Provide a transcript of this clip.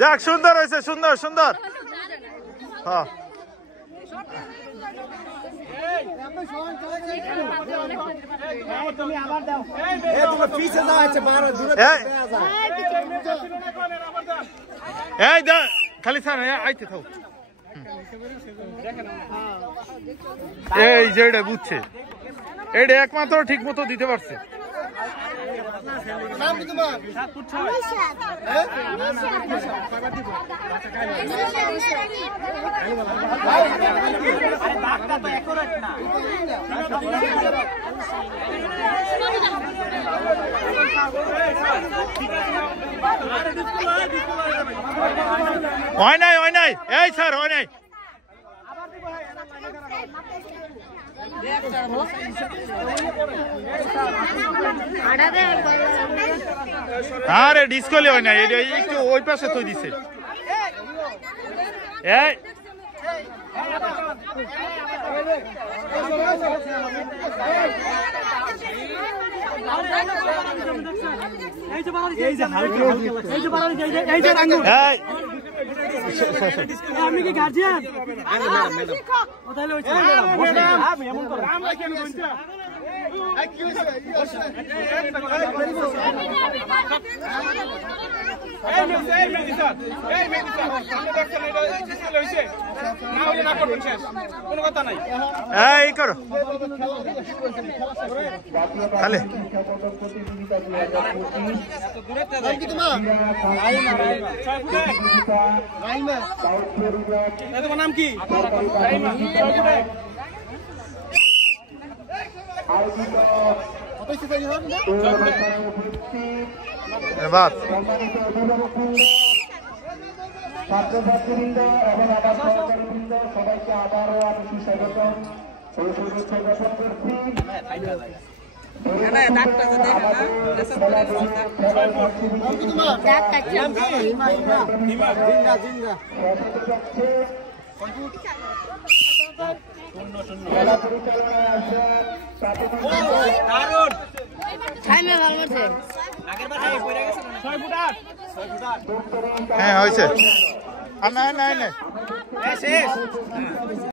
যাক, সুন্দর হয়েছে, সুন্দর সুন্দর। হ্যাঁ এই দা খালি স্যার আইতে থাও। এই যে এটা বুঝছে, এটা একমাত্র ঠিক মতো দিতে পারছে। হয় নাই, হয় নাই, এই স্যার হয় নাই। আরে ডিসকলি হয় না, একটু ওই পাশে তো দিছে। এই আপনি কি গার্জিয়ান? এই করো তাহলে তোমার নাম কি? ছাত্রছাত্রীবৃন্দ এবং আমার সহকারীবৃন্দ সবাইকে আবারও আমি সুস্বাগতম ও শুভেচ্ছা জ্ঞাপন করছি। হ্যাঁ হয়েছে। আর না না